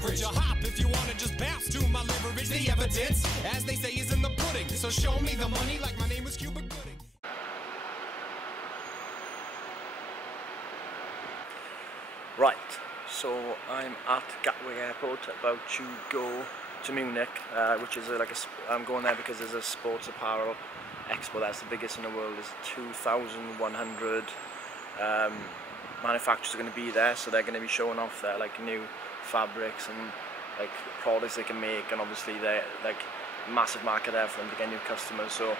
leverage. A hop if you wanna just bounce to my leverage. The evidence, as they say, is in the pudding. So show me the money like my name was Cuba Gooding. Right, so I'm at Gatwick Airport, about to go to Munich, which is I'm going there because there's a sports apparel expo that's the biggest in the world. There's 2,100 manufacturers are going to be there, so they're going to be showing off their like new fabrics and like products they can make, and obviously they're like massive market there for them to get new customers. So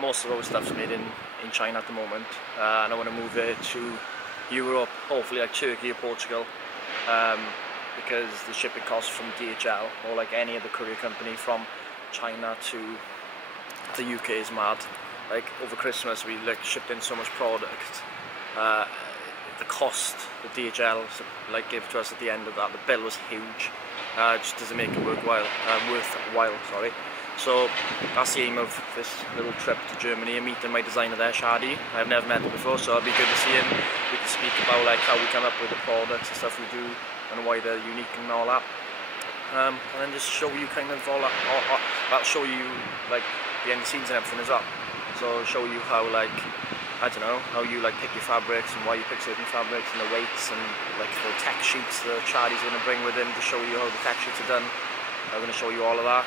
most of those stuff's made in China at the moment, and I want to move it to Europe, hopefully like Turkey or Portugal, because the shipping costs from DHL or like any other courier company from China to the UK is mad. Like over Christmas we like shipped in so much product, the cost the DHL like gave to us at the end of that, the bill was huge. It just doesn't make it worthwhile. Sorry. So that's the aim of this little trip to Germany, and meeting my designer there, Shadi. I've never met him before, so it'll be good to see him. We can speak about like how we come up with the products and stuff we do, and why they're unique and all that. And then just show you kind of all that. I'll show you like behind the scenes and everything as well. So show you how like, I don't know, how you like pick your fabrics and why you pick certain fabrics and the weights and like the tech sheets that Shadi's going to bring with him to show you how the tech sheets are done. I'm going to show you all of that.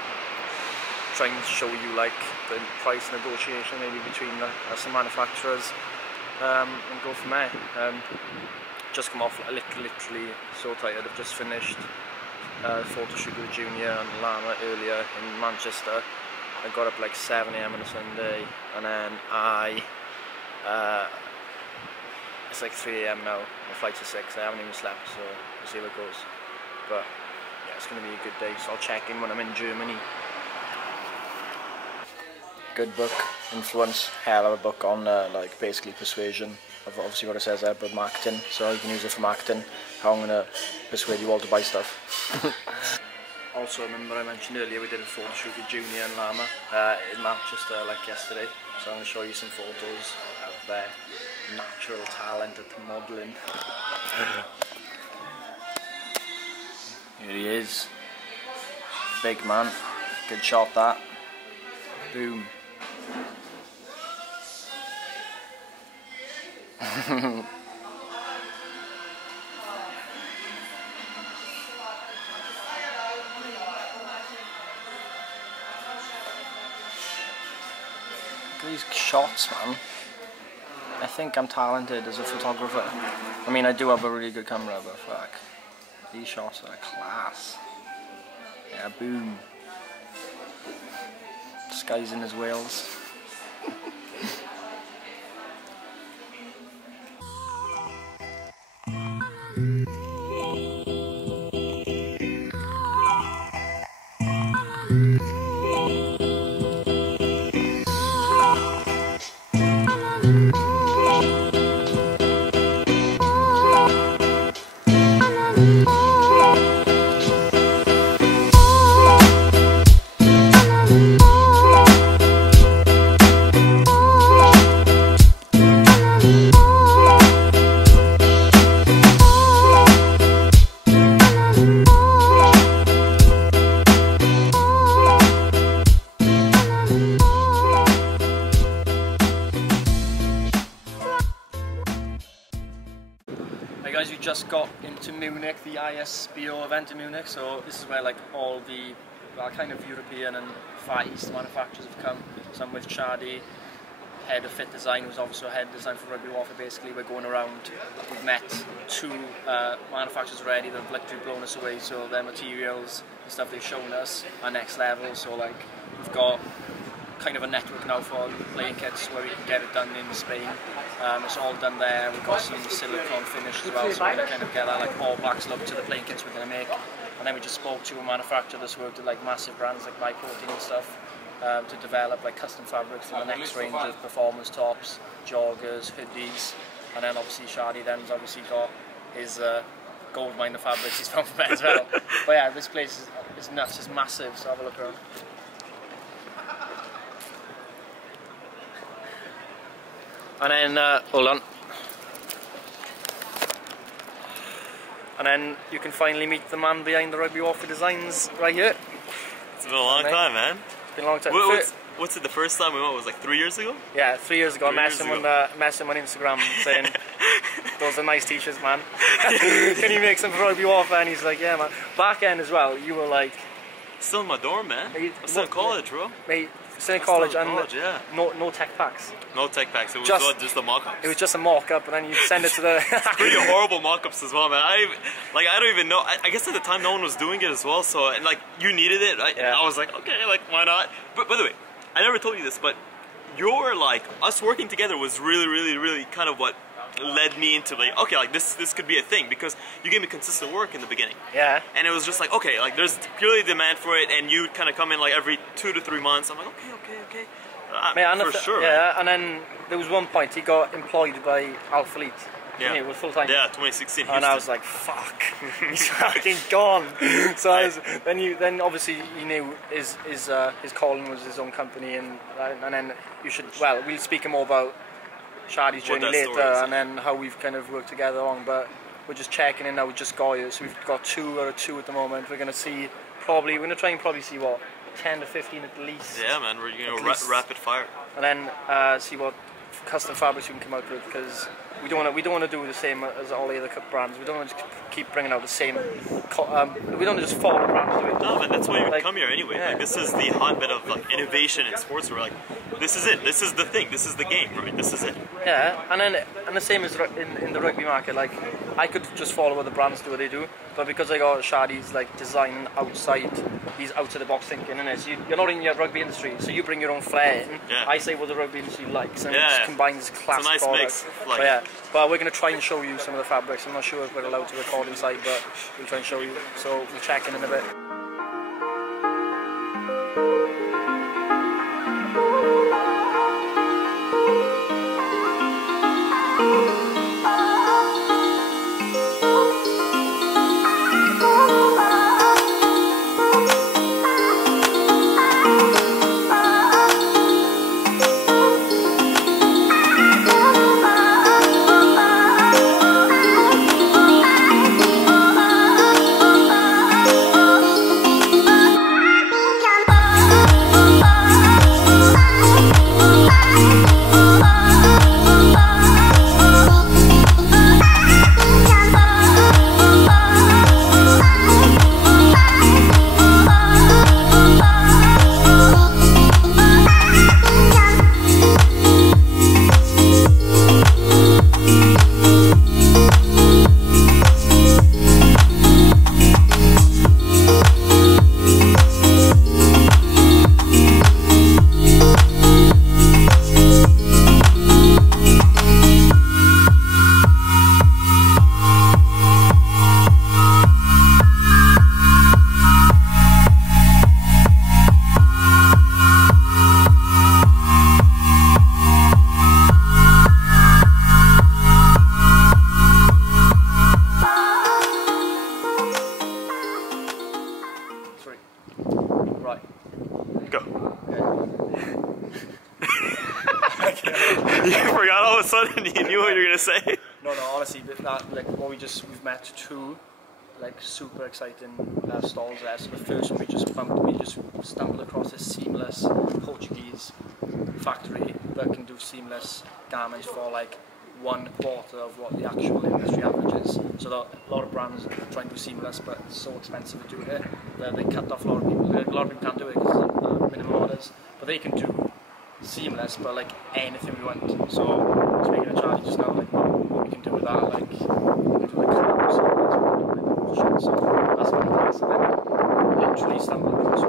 Trying to show you like the price negotiation maybe between some manufacturers, and go from there. Just come off literally so tired. I've just finished photo shoot with Junior and Lama earlier in Manchester. I got up like 7 AM on a Sunday, and then it's like 3 AM now. My flight's at 6. I haven't even slept, so we'll see how it goes. But yeah, it's going to be a good day, so I'll check in when I'm in Germany. Good book, influence, hell of a book on like basically persuasion of obviously what it says there, but marketing, so you can use it for marketing, how I'm going to persuade you all to buy stuff. Also, remember I mentioned earlier we did a photo shoot with Junior and Lama in Manchester like yesterday, so I'm going to show you some photos of their natural talent at modelling. Here he is, big man, good shot that, boom. These shots, man. I think I'm talented as a photographer. I mean, I do have a really good camera, but fuck, these shots are class. Yeah, boom. Sky's in his whales. Hey guys, we just got into Munich, the ISPO event in Munich, so this is where like all the kind of European and Far East manufacturers have come. So I'm with Shadi, head of Fittdesign, who's also head of design for Rugby Warfare. Basically, we're going around. We've met 2 manufacturers already that have literally blown us away, so their materials and stuff they've shown us are next level. So like we've got kind of a network now for playing kits where we can get it done in Spain. It's all done there. We've got some silicone finish as well, so we're going to kind of get that like all blacks look to the playing kits we're going to make. And then we just spoke to a manufacturer that's worked with like massive brands like My Protein and stuff to develop like custom fabrics for the next range of performance tops, joggers, hoodies, and then obviously Shadi then's obviously got his gold mine of fabrics he's found from there as well. But yeah, this place is nuts, it's massive, so have a look around. And then, hold on. and then you can finally meet the man behind the Rugby Warfare designs right here. It's been a long time, man. It's been a long time. What's it? The first time we went was like 3 years ago. Yeah, 3 years ago. I messaged him on Instagram saying, "Those are nice t-shirts, man. Can you make some for Rugby Warfare?" And he's like, "Yeah, man." Back end as well, you were like, still in my dorm, man. I'm still in college, bro. Mate, still in college, yeah. No tech packs. No tech packs. It was just a mock-up. It was just a mock-up, and then you send it to the. Pretty horrible mock-ups as well, man. I don't even know. I guess at the time no one was doing it as well. So and like you needed it, right? Yeah. I was like, okay, like why not? But by the way, I never told you this, but your like us working together was really kind of what led me into like, okay, like this could be a thing, because you gave me consistent work in the beginning. Yeah. And it was just like, okay, like there's clearly demand for it, and you kind of come in like every 2 to 3 months. I'm like, okay. For sure. Yeah, man. And then there was one point he got employed by Alphalete. Yeah. It was full time. Yeah, 2016. And I was like, fuck, he's fucking gone. So then obviously he knew his calling was his own company, and then we'll speak more about Shadi's journey later, and then how we've kind of worked together on. But we're just checking in now with just Goya, so we've got 2 out of 2 at the moment. We're gonna see we're gonna try and probably see what 10 to 15 at least. Yeah, man, we're gonna rapid fire, and then see what custom fabrics we can come out with, because we don't want to do the same as all the other brands. We don't want to just keep bringing out the same. We don't want to just follow brands, do it. No, man, that's why you come here anyway. Yeah. Like, this is the hotbed of like innovation in sportswear. Like, this is it. This is the thing. This is the game, right? This is it. Yeah, and the same as in the rugby market. Like, I could just follow what the brands do what they do, but because I got Shadi's like design outside, he's outside the box thinking, and so you're not in your rugby industry, so you bring your own flair in. Yeah. I say what the rugby industry likes, and it just combines class it's a nice products. mix. Like, but we're going to try and show you some of the fabrics. I'm not sure if we're allowed to record inside, but we'll try and show you. So we'll check in a bit. You forgot all of a sudden. You knew what you were gonna say. No, honestly, we've met 2 like super exciting stalls there. So the first one we just stumbled across this seamless Portuguese factory that can do seamless garments for like 1/4 of what the actual industry average is. So a lot of brands are trying to do seamless, but it's so expensive to do it. They cut off a lot of people. A lot of people can't do it because of the minimum orders, but they can do seamless, but like anything we want. So speaking of Charlie just now, like what we can do with that, like we can do like clothes, so that's fantastic. And then literally stumbled across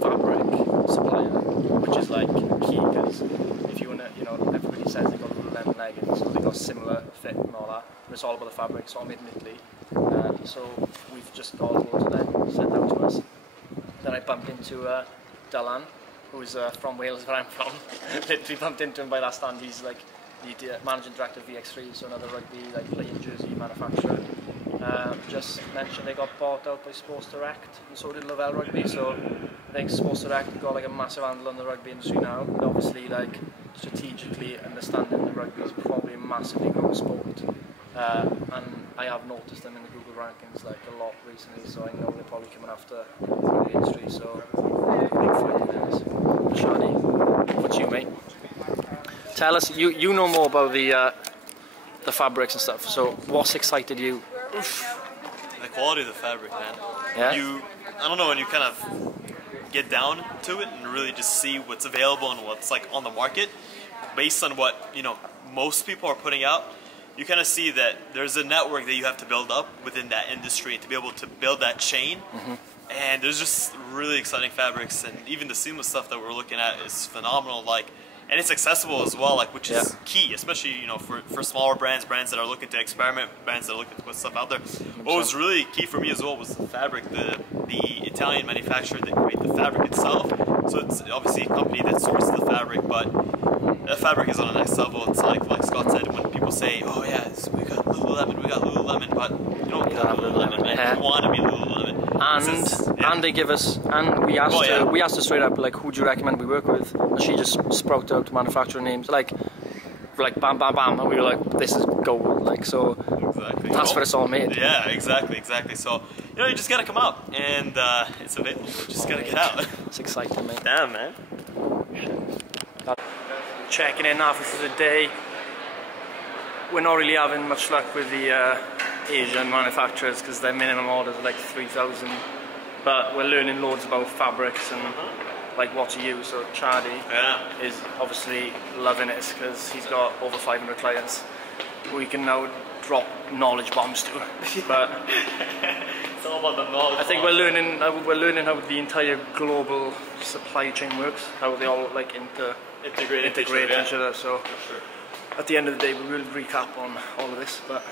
fabric supplier, which is like key, because if you wanna, everybody says they got Lululemon leggings, so they got similar fit and all that, but it's all about the fabric. It's all made in Italy. So we've just got loads of them sent out to us. Then I bumped into Dylan, who's from Wales, where I'm from. Literally bumped into him by that stand. He's like the managing director of VX3, so another rugby like playing jersey manufacturer. Just mentioned they got bought out by Sports Direct, and so did Lavelle Rugby. So I think Sports Direct got like a massive handle on the rugby industry now. And obviously, like strategically understanding the rugby is probably a massively growing sport. and I have noticed them in the Google rankings like a lot recently, so I know they're probably coming after the industry, so big fight in this. Shadi, what's you, mate? Tell us, you know more about the fabrics and stuff, so what's excited you? The quality of the fabric, man. Yeah? I don't know, when you kind of get down to it and really just see what's available and what's like on the market, based on what, you know, most people are putting out, you kind of see that there's a network that you have to build up within that industry to be able to build that chain. And there's just really exciting fabrics, and even the seamless stuff that we're looking at is phenomenal. Like, and it's accessible as well, like, which is key, especially, you know, for smaller brands that are looking to experiment, brands that are looking to put stuff out there. What was really key for me as well was the fabric, the Italian manufacturer that create the fabric itself. So it's obviously a company that sources the fabric, but the fabric is on a next level. It's like Scott said, when people say, "Oh yeah, we got Lululemon," but you don't get Lululemon, man. You want to be Lululemon. And they give us, and we asked her straight up, like, who do you recommend we work with? And she just sprouted out manufacturer names, like bam, bam, bam, and we were like, this is gold, like, so exactly. That's what it's all made. Yeah, exactly. So, you know, you just gotta come out, and it's available. You just gotta get out. It's exciting, mate. Damn, man. Checking in halfway through the day. We're not really having much luck with the Asian manufacturers because their minimum orders are like 3,000. But we're learning loads about fabrics and like what to use. So Shadi is obviously loving it because he's got over 500 clients who he can now drop knowledge bombs to. But it's all about the knowledge. I think we're learning how the entire global supply chain works, how they all like integrate each other. So at the end of the day, we will recap on all of this, but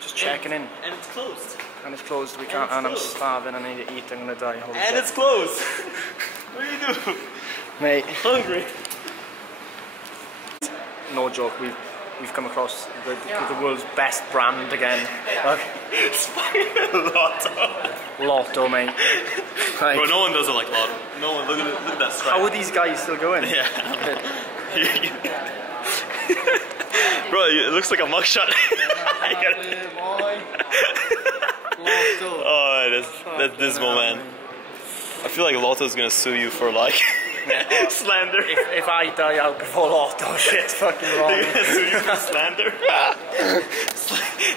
just checking in. And it's closed. And it's closed. We can't. And I'm starving. I need to eat. I'm gonna die. And it's closed. What do you do, mate? I'm hungry. No joke. We've come across the world's best brand again. It's fucking Lotto, mate. Like, bro, no one does it like Lotto. No one. Look at that stripe. How are these guys still going? Yeah. Bro, it looks like a mugshot. Oh, that's dismal, man. I feel like Lotto's gonna sue you for like slander. If I die out before Lotto, shit's fucking wrong. They're gonna sue you for slander.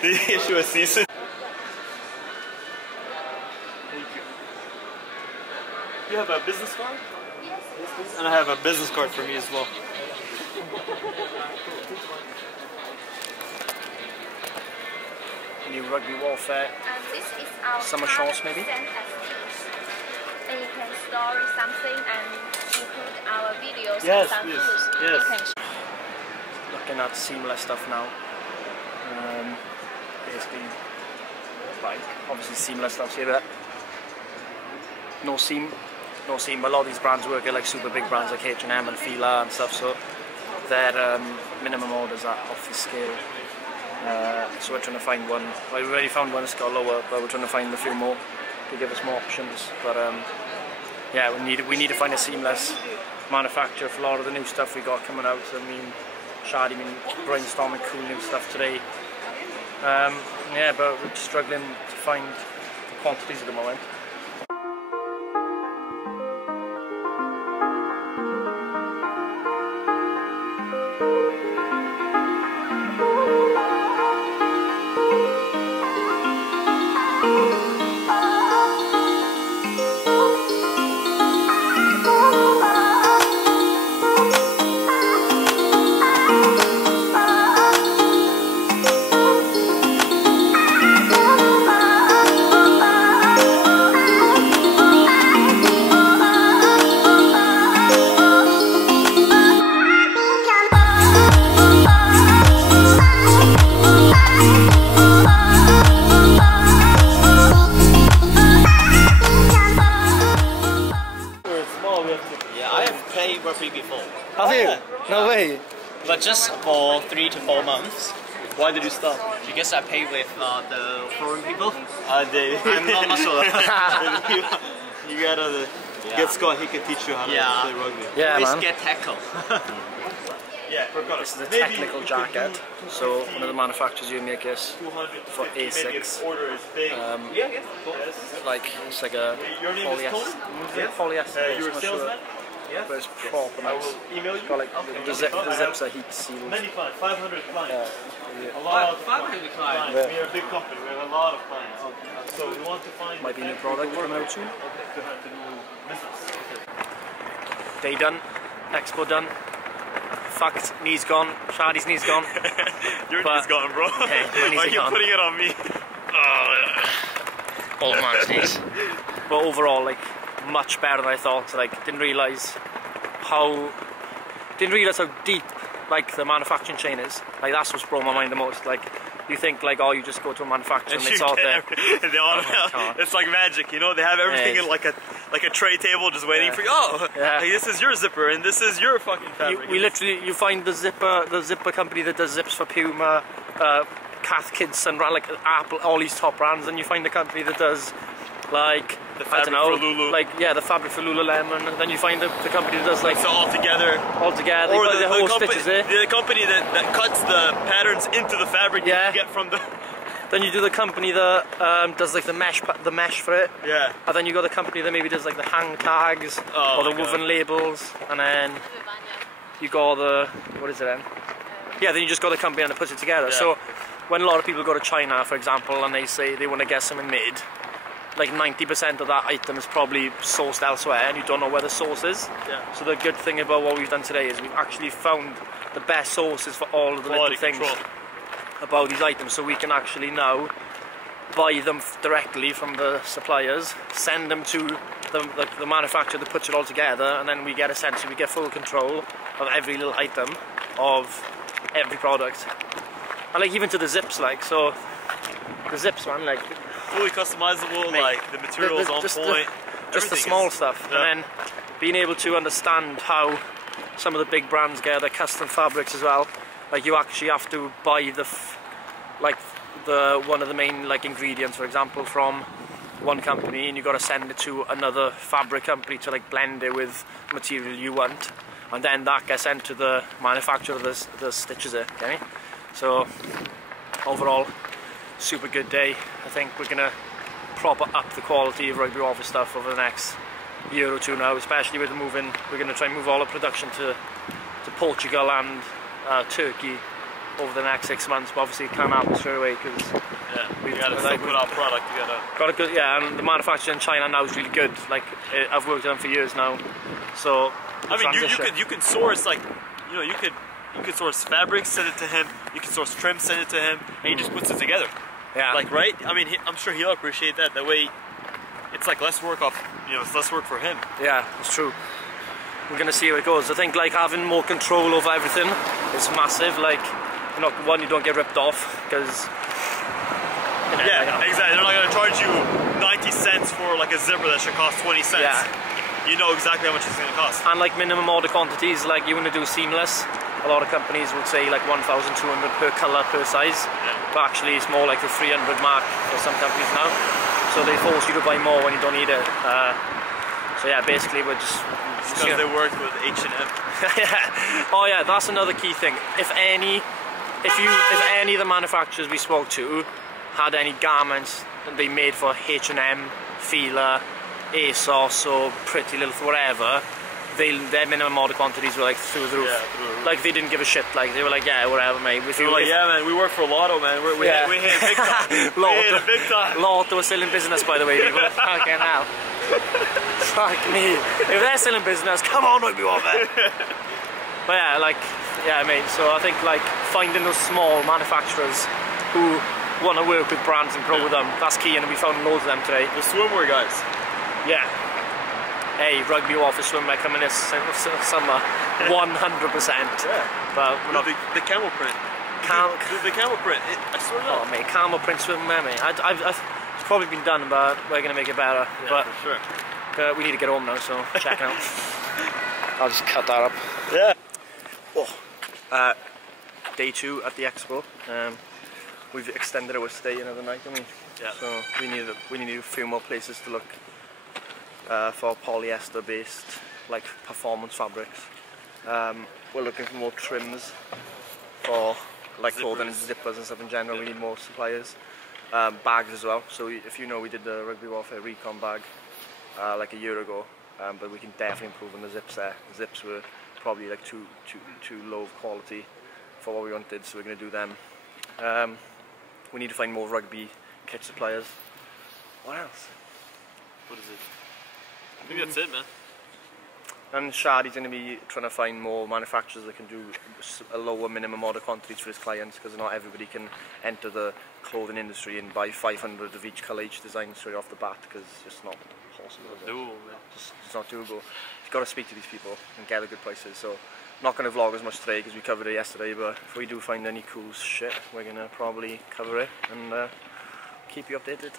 They issue a cease. You have a business card? Yes. And I have a business card for me as well. New Rugby Warfare. This is our summer shorts, maybe? And you can store something and include our videos yes, and some yes, tools. yes. Looking at seamless stuff now. Basically, like, obviously seamless stuff here, but no seam. But a lot of these brands work at like super big brands like H&M and Fila and stuff, so their minimum orders are off the scale. So we're trying to find one. Well, we've already found one that's got lower, but we're trying to find a few more to give us more options. But yeah, we need to find a seamless manufacturer for a lot of the new stuff we got coming out. So me and Shadi been brainstorming cool new stuff today. Yeah, but we're struggling to find the quantities at the moment. Have you? No way. But just for 3 to 4 months. Why did you stop? Because I pay with the foreign people. I'm not muscle. You gotta get Scott. He can teach you how to play rugby. Yeah, Always man. get tackled. Yeah, per color. This is a Maybe technical you could jacket. do So one of the manufacturers you make this 200 for maybe if A6. order is big. It's like a Your name is Tony? polyester. You're a salesman? Yes. But it's proper I nice. will email you. Got like the zips are heat sealed. Many clients, 500 clients. Yeah. A lot of 500 clients. Yeah. We are a big company. We have a lot of clients. So we want to find. Might be a new product coming out soon. To have to do business. Day done. Expo done. Fact, knee's gone. Shadi's knee's gone. Your But- knee's gone, bro. Hey, my knees Why are are you gone. putting it on me? Old man's knees. But overall, like, much better than I thought. Like, didn't realise how deep, like, the manufacturing chain is. Like, that's what's blown my mind the most. Like, you think, like, oh, you just go to a manufacturer and You it's all get there. God. it's like magic, you know. They have everything Yeah. in like a tray table, just waiting Yeah. for you. Oh, Yeah. hey, this is your zipper, and this is your fucking fabric. You find the zipper company that does zips for Puma, Cath Kids and like Apple, all these top brands, and you find the company that does like The I don't fabric know, for Lulu. like yeah, the fabric for Lululemon, and then you find the company that does like so all together. all together, Or the whole stitches there. the company that cuts the patterns into the fabric Yeah. you get from the. Then you do the company that does like the mesh for it. Yeah. And then you got the company that maybe does like the hang tags Oh or the my God. woven labels, and then you got the what is it then? Yeah, then you just got the company and it puts it together. Yeah. So when a lot of people go to China, for example, and they say they want to get something made, like 90% of that item is probably sourced elsewhere, and you don't know where the source is. Yeah. So the good thing about what we've done today is we've actually found the best sources for all of the Quality little things control. about these items, so we can actually now buy them directly from the suppliers, send them to the manufacturer that puts it all together, and then we get full control of every little item of every product, and like even to the zips, like so the zips, man, like Fully customizable, Mate, like the materials on just point. just the everything small is- stuff, yeah. and then being able to understand how some of the big brands get their custom fabrics as well. Like you actually have to buy one of the main like ingredients, for example, from one company, and you got to send it to another fabric company to like blend it with material you want, and then that gets sent to the manufacturer that stitches it. Okay, so overall, super good day. I think we're gonna proper up the quality of Rugby Warfare stuff over the next year or two now, especially with the moving. We're gonna try and move all the production to Portugal and Turkey over the next 6 months, but obviously it can't happen straight away because Yeah, we we've gotta still put out product together. got a good, yeah, and the manufacturing in China now is really good. Like I've worked with them for years now, so I mean, transition. you could source like, you know, you could source fabrics, send it to him. You can source trim, send it to him, and he just puts it together. yeah, Like, right? I mean, I'm sure he'll appreciate that. That way, it's like less work it's less work for him. yeah, it's true. We're gonna see how it goes. I think like having more control over everything is massive. Like, you don't get ripped off because. Yeah, exactly. They're not gonna charge you 90 cents for like a zipper that should cost 20 cents. Yeah. You know exactly how much it's gonna cost. And like minimum order quantities, like you want to do seamless. A lot of companies would say like 1,200 per colour per size, but actually it's more like the 300 mark for some companies now. So they force you to buy more when you don't need it. So yeah, basically we're just Because they worked with H&M. yeah. Oh yeah, that's another key thing. If any of the manufacturers we spoke to had any garments that they made for H&M, Fila, ASOS or Pretty Little whatever, their minimum order quantities were like through the roof. Yeah, through the roof. Like they didn't give a shit. Like they were like, yeah, whatever, mate. If They were like, yeah, man, we work for Lotto, man. We Yeah. hit big time. We hit big time. Lotto are still in business, by the way, people. Fucking hell. Fuck me. If they're still in business, come on, Rugby Warfare. But yeah, mate. So I think like finding those small manufacturers who want to work with brands and grow with them, that's key, and we found loads of them today. The swimwear guys. Yeah. Hey, Rugby Warfare swimwear coming this summer, 100%. Yeah. But we're not. The camel print. The camel print. I swear to Oh God. mate, camel print swimwear, mate. It's probably been done, but we're gonna make it better. Yeah, But for sure. we need to get home now, so check it out. I'll just cut that up. Yeah. Day 2 at the expo. We've extended our stay another night, haven't we? Yeah. So we need a few more places to look for polyester-based, like performance fabrics. We're looking for more trims for like clothing and zippers and stuff in general. We need more suppliers. Bags as well. So if you know, we did the Rugby Warfare recon bag like a year ago, but we can definitely improve on the zips there. The zips were probably like too low of quality for what we wanted, so we're going to do them. We need to find more rugby kit suppliers. What else? What is it? I think that's it, man. And Shadi's going to be trying to find more manufacturers that can do a lower minimum order quantities for his clients, because not everybody can enter the clothing industry and buy 500 of each colour, each design straight off the bat, because it's just not possible. Doable, man. It's not doable. You've got to speak to these people and get the good prices. So not going to vlog as much today because we covered it yesterday, but if we do find any cool shit, we're going to probably cover it and keep you updated.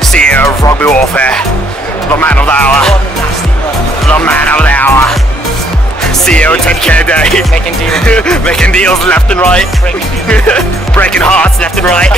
CEO of Rugby Warfare, the man of the hour, the man of the hour, CEO 10k a day, making deals left and right, breaking hearts left and right.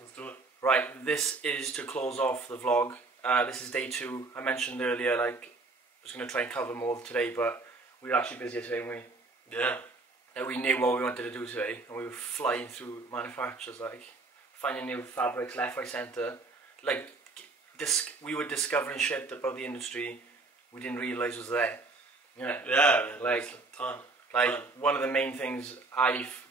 Let's do it. Right, this is to close off the vlog. This is day 2. I mentioned earlier, like, I was going to try and cover more today, but we were actually busier today, weren't we? Yeah. And we knew what we wanted to do today, and we were flying through manufacturers, like, finding new fabrics left, right, centre. Like, we were discovering shit about the industry we didn't realise was there. Yeah. Yeah, like, a ton. Like, one of the main things I've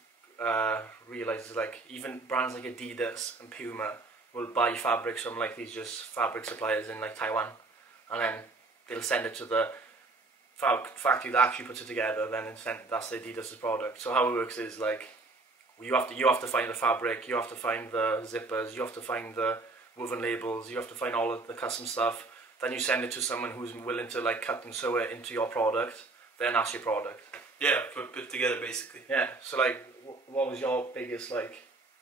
realised is, like, even brands like Adidas and Puma will buy fabrics from, like, these just fabric suppliers in, like, Taiwan, and then they'll send it to the factory that actually puts it together, then that's the Adidas' product. So how it works is, like, you have to find the fabric, you have to find the zippers, you have to find the woven labels, you have to find all of the custom stuff. then you send it to someone who's willing to like cut and sew it into your product, then that's your product. Yeah, put together basically. Yeah. So like, what was your biggest like?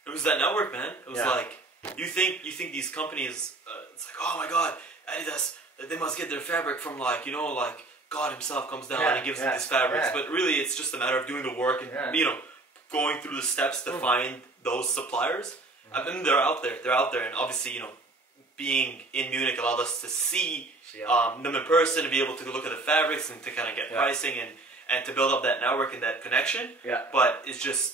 It was that network, man. It was Yeah. like you think these companies. It's like, oh my God, Adidas. They must get their fabric from like, you know, like God Himself comes down and He gives them these fabrics. Yeah. But really, it's just a matter of doing the work and you know, going through the steps to find those suppliers. I mean, they're out there. They're out there, and obviously, you know, being in Munich allowed us to see them in person, to be able to look at the fabrics and to kind of get pricing and to build up that network and that connection. Yeah. But it's just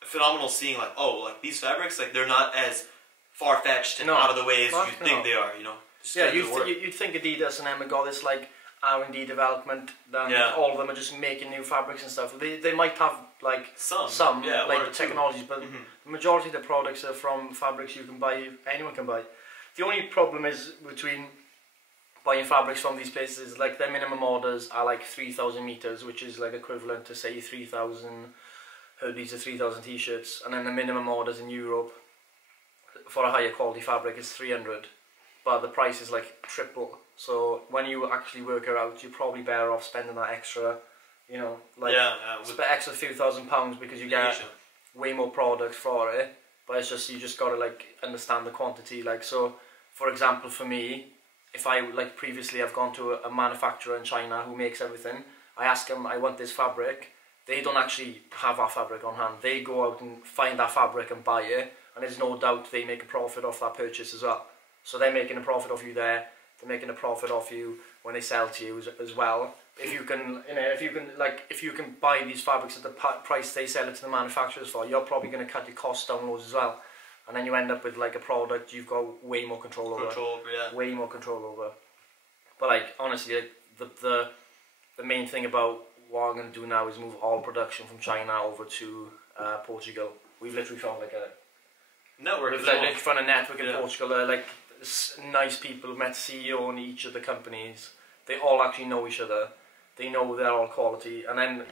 phenomenal seeing like, oh, like these fabrics, like they're not as far-fetched and out of the way as you think they are, you know. Just Yeah, you'd think Adidas and them got this like R&D development, then all of them are just making new fabrics and stuff. They might have like some like technologies, but the majority of the products are from fabrics you can buy, anyone can buy. The only problem is between buying fabrics from these places is like their minimum orders are like 3,000 meters, which is like equivalent to say 3,000 hoodies or 3,000 t-shirts, and then the minimum orders in Europe for a higher quality fabric is 300, but the price is like triple. So when you actually work it out, you're probably better off spending that extra, you know, like extra few £1,000 because you get way more products for it. But it's just, you just gotta like understand the quantity. Like, so for example, for me, if I like previously I've gone to a manufacturer in China who makes everything, I ask them, I want this fabric. They don't actually have our fabric on hand. They go out and find that fabric and buy it, and there's no doubt they make a profit off that purchase as well. So they're making a profit off you there. They're making a profit off you when they sell to you as well. If you can, you know, if you can buy these fabrics at the price they sell it to the manufacturers for, you're probably going to cut your costs down loads as well. And then you end up with like a product you've got way more control over. Way more control over. But like honestly, like, the main thing about what I'm going to do now is move all production from China over to Portugal. We've literally found like a network. We've literally found a network in Portugal. Like nice people. We've met the CEO in each of the companies. They all actually know each other. They know they're all quality. And then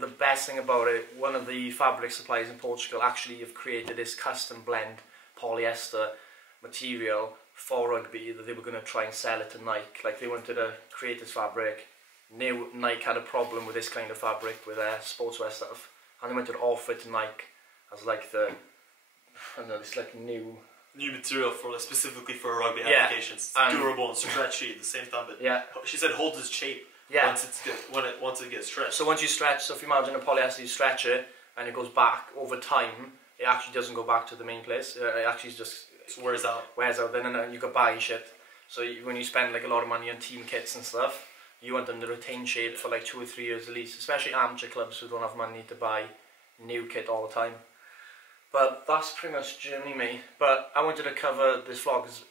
the best thing about it, one of the fabric suppliers in Portugal actually have created this custom blend polyester material for rugby that they were going to try and sell it to Nike. Like they wanted to create this fabric. Nike had a problem with this kind of fabric with their sportswear stuff, and they wanted to offer it to Nike as like the, I don't know, this like new material for specifically for rugby applications. It's durable and stretchy at the same time. But she said holds its shape once it's once it gets stretched. So once you stretch, so if you imagine a polyester, you stretch it and it goes back over time. It actually doesn't go back to the main place. It actually just wears out. Then you got buy shit. So when you spend like a lot of money on team kits and stuff, you want them to retain shape for like 2 or 3 years at least, especially amateur clubs who don't have money to buy new kit all the time. But that's pretty much Germany, mate. But I wanted to cover this vlog because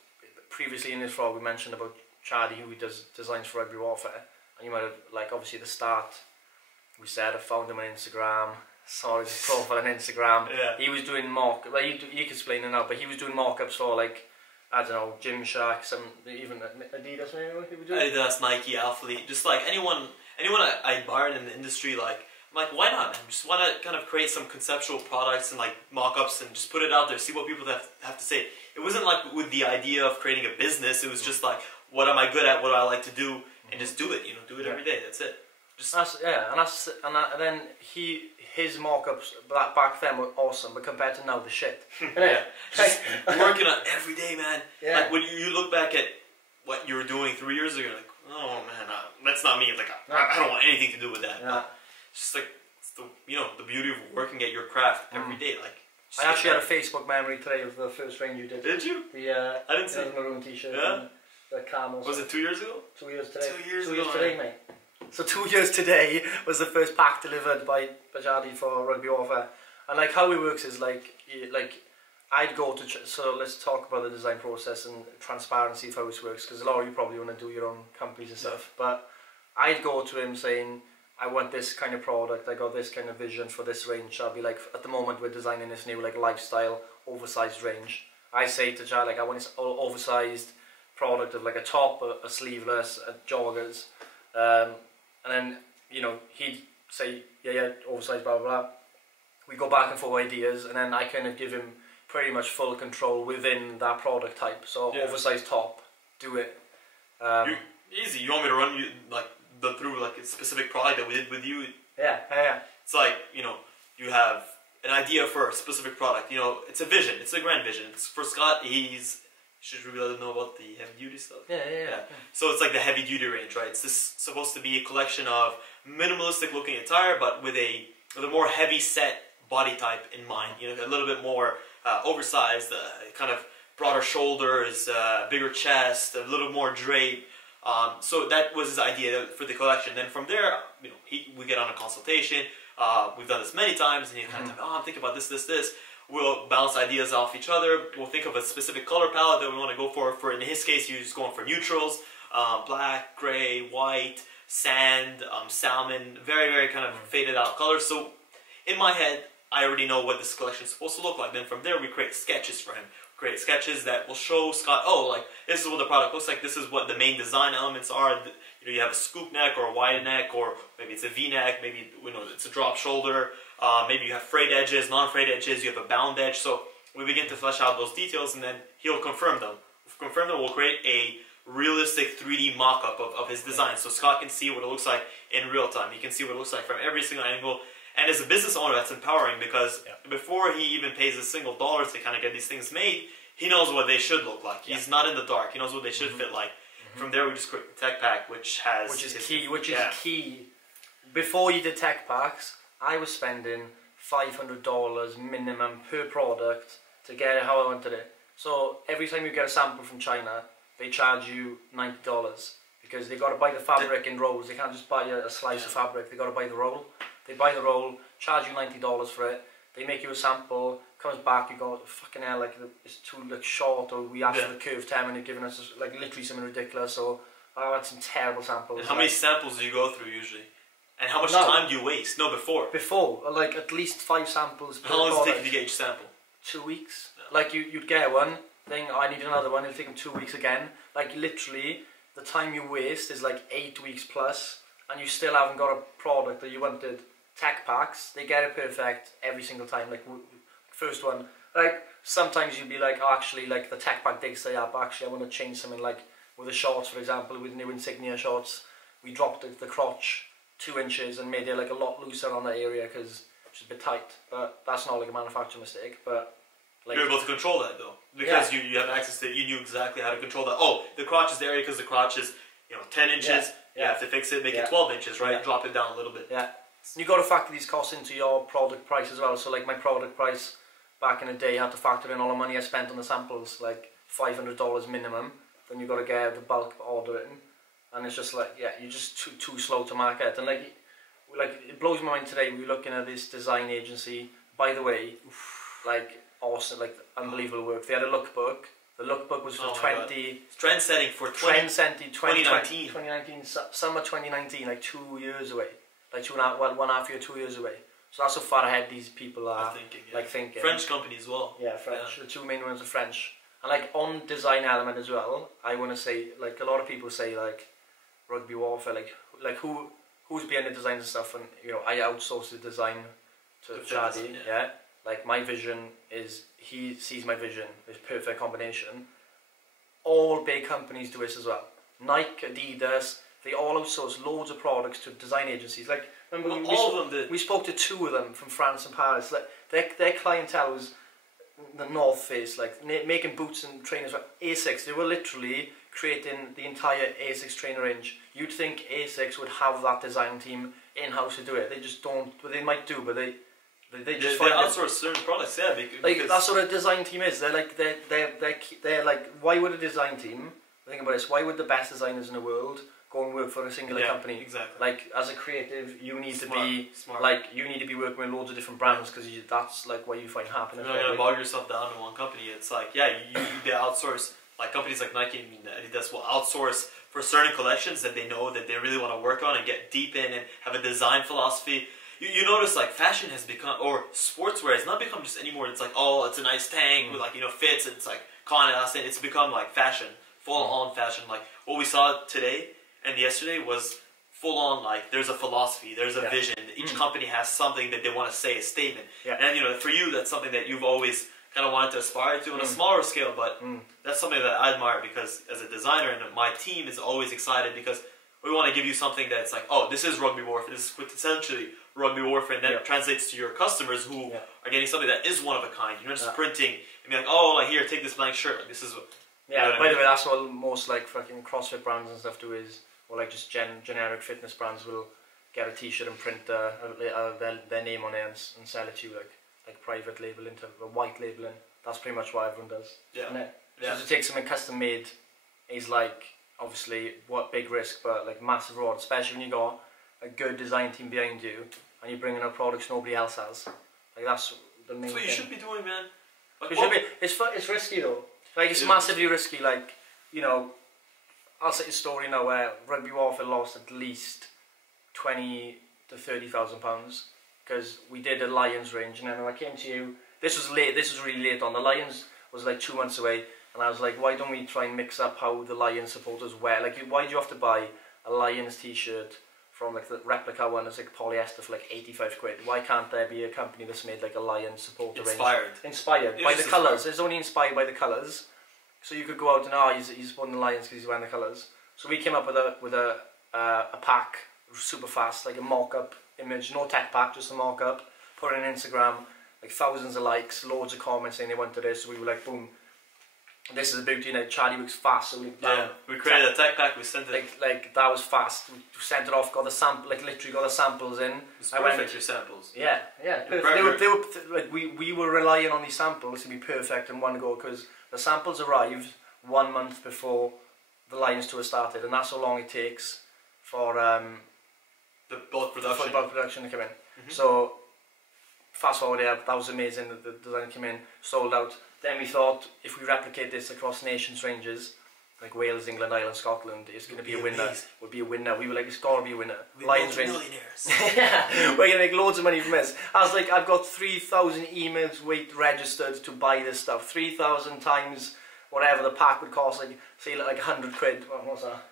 previously in this vlog we mentioned about Shadi, who does designs for Rugby Warfare. And you might have, like, obviously at the start, we said I found him on Instagram, saw his profile on Instagram. He was doing mock, well, you can explain it now, but he was doing mock-ups for like, I don't know, Gymshark, some even Adidas maybe. What he was doing? Adidas, Nike, Alphalete, just like anyone I admire in the industry. Like I'm like, why not? I just want to kind of create some conceptual products and like mock-ups and just put it out there, see what people have to say. It wasn't like with the idea of creating a business. It was just like, what am I good at? What do I like to do? And just do it. You know, do it every day. That's it. And then his mock-ups back then were awesome, but compared to now, the shit. Just working on every day, man. Like when you look back at what you were doing 3 years ago, like, oh man, that's not me. Like I don't want anything to do with that. But just like it's the the beauty of working at your craft every day. Like I actually had a Facebook memory today of the first range you did. Did you? I didn't see the maroon t-shirt. Yeah. The camels. Was it 2 years ago? 2 years today. 2 years ago, years today, mate. So 2 years today was the first pack delivered by Shadi for Rugby Warfare. And like how it works is like I'd go to, so let's talk about the design process and transparency of how this works, because a lot of you probably want to do your own companies and stuff, but I'd go to him saying, I want this kind of product, I got this kind of vision for this range. I'll be like, at the moment we're designing this new like lifestyle oversized range. I say to Shadi, like, I want this oversized product of like a top, a sleeveless, a joggers, and then he'd say yeah oversized blah blah blah. We go back and forth ideas, and then I kind of give him pretty much full control within that product type. So oversized top, do it. Easy. You want me to run you through like a specific product that we did with you? Yeah. It's like, you know, you have an idea for a specific product. You know, it's a vision. It's a grand vision. It's for Scott. Should we let him know about the heavy duty stuff? Yeah. So it's like the heavy duty range, right? It's supposed to be a collection of minimalistic looking attire, but with a more heavy set body type in mind. You know, a little bit more oversized, kind of broader shoulders, bigger chest, a little more drape. So that was his idea for the collection. Then from there, you know, we get on a consultation. We've done this many times, and he kind of, I'm thinking about this. We'll bounce ideas off each other. We'll think of a specific color palette that we want to go for. In his case, he was going for neutrals, black, gray, white, sand, salmon, very, very kind of faded out colors. So in my head, I already know what this collection is supposed to look like. Then from there, we create sketches for him. Create sketches that will show Scott, oh, like, this is what the product looks like. This is what the main design elements are. You know, you have a scoop neck or a wide neck, or maybe it's a V-neck. Maybe, you know, it's a drop shoulder. Maybe you have frayed edges, non-frayed edges. You have a bound edge. So we begin to flesh out those details, and then he'll confirm them. We'll create a realistic 3D mock-up of his design, so Scott can see what it looks like in real time. He can see what it looks like from every single angle. And as a business owner, that's empowering, because before he even pays a single dollar to kind of get these things made, he knows what they should look like. He's not in the dark. He knows what they should fit like. From there, we just create the tech pack, which is key. Before you did tech packs, I was spending $500 minimum per product to get it how I wanted it. So every time you get a sample from China, they charge you $90 because they got to buy the fabric in rolls. They can't just buy a slice of fabric. They got to buy the roll. They buy the roll, charge you $90 for it. They make you a sample, comes back, you go, fucking hell, like, it's too like short, or we asked for the curved 10 and they're giving us like literally something ridiculous. So I had some terrible samples. And how many samples do you go through usually? And how much time do you waste? No, before. Before, like at least 5 samples per How long does it product. take you to get each sample? 2 weeks. No. Like you'd get one thing, I need another one, it'll take them 2 weeks again. Like literally, the time you waste is like 8 weeks plus, and you still haven't got a product that you wanted. Tech packs, they get it perfect every single time. Like first one, like sometimes you'd be like, oh, actually, like the tech pack digs say up. Actually, I want to change something. Like with the shorts, for example, with new Insignia shorts, we dropped the crotch 2 inches and made it like a lot looser on that area because it's a bit tight. But that's not like a manufacturing mistake. But like, you're able to control that though, because you have access to it. You knew exactly how to control that. Oh, the crotch is the area because the crotch is 10 inches. You have to fix it, make it 12 inches, right? Drop it down a little bit. Yeah. You got to factor these costs into your product price as well. So like my product price back in the day had to factor in all the money I spent on the samples, like $500 minimum. Then you got to get the bulk order in, and it's just like, you're just too slow to market. And like it blows my mind today. We were looking at this design agency. By the way, like awesome, like unbelievable work. They had a lookbook. The lookbook was for trend setting for 2019. Summer 2019, like 2 years away. Like 1.5 year, 2 years away. So that's how far ahead these people are thinking. French company as well. Yeah, French. The 2 main ones are French. And like on design element as well, I want to say, like a lot of people say like Rugby Warfare, like who's behind the design and stuff, and I outsource the design to Shadi. Yeah. Like my vision is, he sees my vision, this perfect combination. All big companies do this as well. Nike, Adidas, they all outsource loads of products to design agencies. Like, remember we spoke to 2 of them from France and Paris. Like their clientele was the North Face, like making boots and trainers. Asics, they were literally creating the entire Asics trainer range. You'd think Asics would have that design team in house to do it. They just don't. But they might do, but they just outsource certain products. Yeah, like that's what a design team is. They're like, why would a design team? Think about this. Why would the best designers in the world go and work for a singular company? Exactly. Like as a creative, you need to be you need to be working with loads of different brands, because that's like where you find happiness. You're not gonna bog yourself down in one company. It's like they outsource. Like companies like Nike and Adidas will outsource for certain collections that they know that they really want to work on and get deep in and have a design philosophy. You notice like fashion has become, or sportswear has not become just anymore. It's like, oh, it's a nice tank with like fits. It's like constant. It's become like fashion, full on fashion. Like what we saw today and yesterday was full on, like there's a philosophy, there's a vision. Each company has something that they want to say, a statement. And for you, that's something that you've always kind of wanted to aspire to on a smaller scale, but that's something that I admire because as a designer and my team is always excited because we want to give you something that's like, oh, this is Rugby Warfare, this is quintessentially Rugby Warfare, and that translates to your customers who are getting something that is one of a kind. You're not just printing and be like, oh, like, here, take this blank shirt. Like, this is what, yeah, by the way, that's what most like fucking CrossFit brands and stuff do is, or like just generic fitness brands will get a t-shirt and print their name on it and sell it to you like private label into a white labeling. That's pretty much what everyone does. Yeah. Isn't it? Yeah. So to take something custom made is like obviously what big risk, but like massive reward, especially when you got a good design team behind you and you're bringing out products nobody else has. Like that's the main That's what thing. you should be doing, man. Like, It should be. It's risky though. Like it's massively risky. Like, you know, I'll say a story now where Rugby Warfare lost at least 20 to 30,000 pounds because we did a Lions range, and then when I came to you, this was late. This was really late on. The Lions was like 2 months away, and I was like, why don't we try and mix up how the Lions supporters wear? Like, why do you have to buy a Lions t-shirt from like the replica one that's like polyester for like 85 quid? Why can't there be a company that's made like a Lions supporter Inspired. range? Inspired by the colours. It's only inspired by the colours. So you could go out and he's supporting the Lions because he's wearing the colours. So we came up with a pack, super fast, like a mock-up image, no tech pack, just a mock-up. Put it on Instagram, like thousands of likes, loads of comments saying they wanted this. So we were like, boom, this is a beauty. Like Shadi works fast, so we created a tech pack. We sent it. Like that was fast. We sent it off, got the sample, like literally got the samples in. It's perfect, your samples. Yeah. They were like we were relying on these samples to be perfect in one go because the samples arrived 1 month before the Lions tour started, and that's how long it takes for the bulk production. For bulk production to come in. So fast forward, that was amazing. The design came in, sold out. Then we thought if we replicate this across nations ranges, like Wales, England, Ireland, Scotland, it's going to be a winner. Would be a winner. We were like, it's got to be a winner. Lions range. Yeah, we're going to make loads of money from this. I was like, I've got 3,000 emails registered to buy this stuff. 3,000 times whatever the pack would cost, like say like 100 quid. What's that?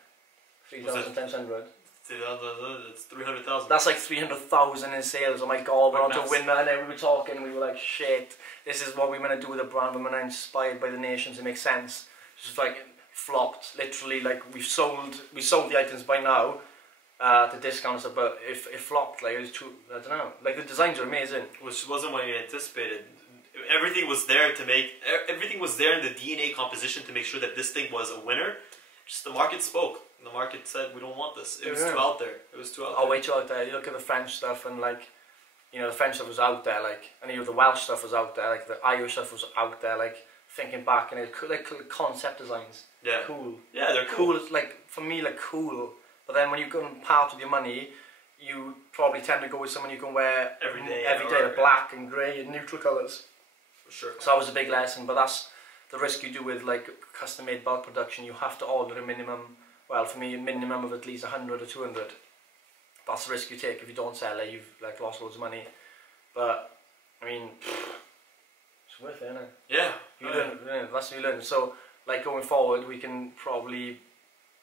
3,000 times 100. It's 300,000. That's like 300,000 in sales. Oh my god, we're on to winner. And then we were talking, we were like, shit, this is what we're going to do with the brand. We're going to inspired by the nations. It makes sense. Just like flopped, literally. Like we sold the items by now to discounts, but it flopped. Like it was too, I don't know. Like the designs are amazing, which wasn't what you anticipated. Everything was there to make. Everything was there in the DNA composition to make sure that this thing was a winner. Just the market spoke. And the market said, we don't want this. It was too out there. It was too out there. Oh, way too out there. You look at the French stuff and like, you know, the French stuff was out there, like, and you know, the Welsh stuff was out there, like, the Irish stuff was out there, like, thinking back, and it like concept designs. Yeah. Cool. Yeah, they're cool. Like, for me, like, cool. But then when you go and part with your money, you probably tend to go with someone you can wear every day, like black and grey and neutral colours. For sure. So that was a big lesson, but that's the risk you do with, like, custom-made bulk production. You have to order a minimum, well, for me, a minimum of at least 100 or 200. That's the risk you take. If you don't sell it, you've like lost loads of money. But I mean, it's worth it, isn't it? Yeah. You learn. That's what you learn. So, like going forward, we can probably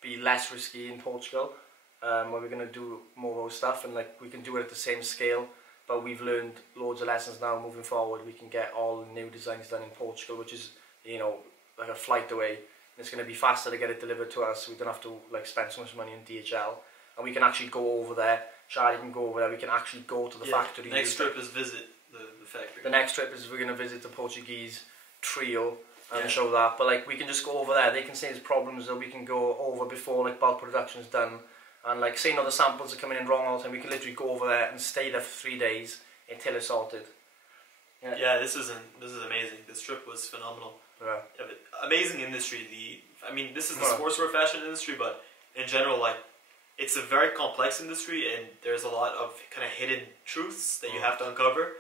be less risky in Portugal, where we're gonna do more of our stuff, and like we can do it at the same scale. But we've learned loads of lessons now. Moving forward, we can get all the new designs done in Portugal, which is, you know, like a flight away. It's going to be faster to get it delivered to us. We don't have to like spend so much money on DHL, and we can actually go over there. Charlie can go over there. We can actually go to the factory. Next trip is visit the factory. The next trip is we're going to visit the Portuguese trio and show that. But like we can just go over there. They can say there's problems that we can go over before like bulk production's done. And like say the samples are coming in wrong all the time, we can literally go over there and stay there for 3 days until it's sorted. Yeah, this is amazing. This trip was phenomenal. Yeah. Amazing industry. I mean, this is the sportswear fashion industry, but in general, like, it's a very complex industry, and there's a lot of kind of hidden truths that you have to uncover.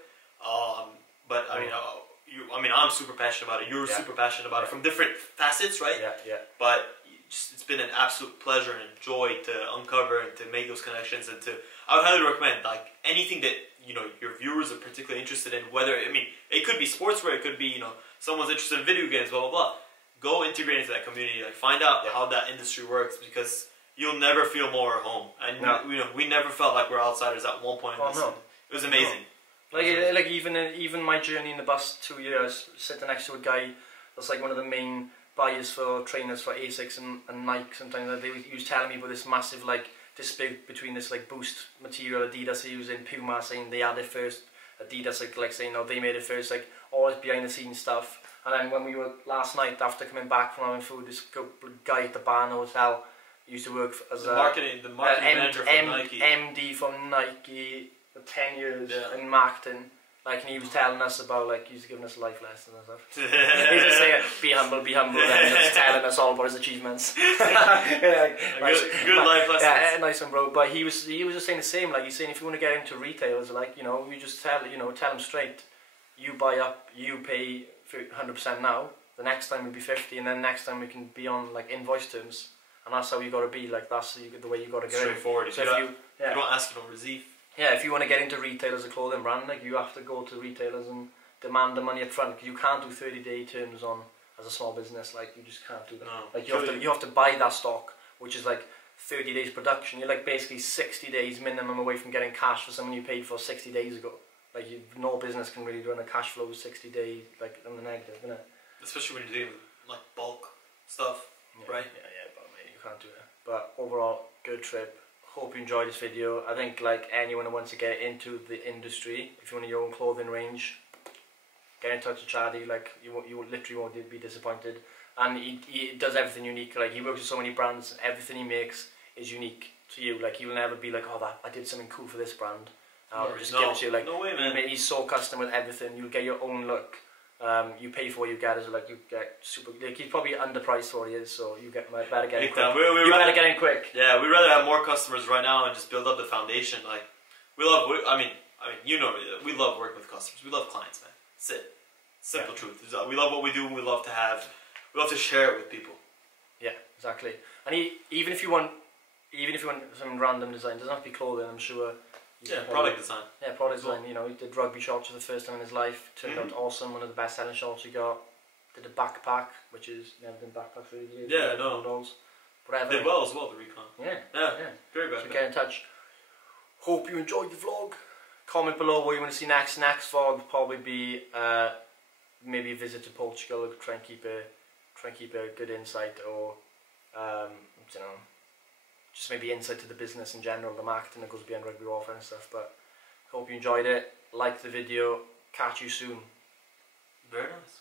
But I mean, I'm super passionate about it. You're super passionate about it from different facets, right? Yeah. But it's been an absolute pleasure and joy to uncover and to make those connections, and I would highly recommend like anything that your viewers are particularly interested in. Whether it could be sportswear, it could be someone's interested in video games, blah blah blah. Go integrate into that community, like find out how that industry works, because you'll never feel more at home. And we never felt like we're outsiders at one point. It was amazing. Like even my journey in the past 2 years, sitting next to a guy that's like one of the main buyers for trainers for Asics and Nike. Sometimes he was telling me about this massive like dispute between this like Boost material Adidas are using, Puma saying they had it first, Adidas like saying no they made it first, like all this behind the scenes stuff. And then when we were last night after coming back from having food, this guy at the bar in the hotel used to work as the marketing manager from Nike. MD from Nike for 10 years in marketing. Like, and he was telling us about, like, he was giving us life lessons and stuff. He was just saying, be humble, and just telling us all about his achievements. Like, good life lessons. Yeah, nice one, bro. But he was just saying the same. Like, he's saying if you want to get into retailers, like, you know, you just tell him straight. You buy up, you pay 100% now. The next time will be 50, and then next time we can be on like invoice terms. And that's how you got to be. Like, that's the way you got to go. Straightforward. So you don't ask for no receipt. Yeah, if you want to get into retail as a clothing brand, like you have to go to retailers and demand the money up front, because you can't do 30-day terms on as a small business. Like, you just can't do that. No. Like, you have to buy that stock, which is like 30 days production. You're like basically 60 days minimum away from getting cash for someone you paid for 60 days ago. Like, no business can really run a cash flow 60 days like on the negative, isn't it? Especially when you're dealing with like bulk stuff, right? Yeah, but mate, you can't do it. But overall, good trip. Hope you enjoyed this video. I think like anyone who wants to get into the industry, if you want your own clothing range, get in touch with Shadi. Like, you literally won't be disappointed. And he does everything unique. Like, he works with so many brands. Everything he makes is unique to you. Like, he will never be like, oh, I did something cool for this brand. Just give it to you. Like, no way, man. He's so custom with everything. You'll get your own look. You pay for what you get, as like you get super. Like, he's probably underpriced for what he is, so you better get in quick. You better get in quick. Yeah, we'd rather have more customers right now and just build up the foundation. Like, we love. I mean, you know, we love working with customers. We love clients, man. That's it. Simple truth. We love what we do, and we love to share it with people. Yeah, exactly. And even if you want some random design, it doesn't have to be clothing. I'm sure. Yeah, product design. Yeah, product design. You know, he did rugby shorts for the first time in his life. Turned out awesome. One of the best selling shorts he got. Did a backpack, which is never done backpacks for years. Yeah, no. Whatever. Did well as well, the recon. Yeah. Very good. So get in touch. Hope you enjoyed the vlog. Comment below what you want to see next. Next vlog will probably be maybe a visit to Portugal. Try and keep a good insight, or I don't know. Just maybe insight to the business in general, the marketing that goes behind Rugby Warfare and stuff. But hope you enjoyed it. Like the video. Catch you soon. Very nice.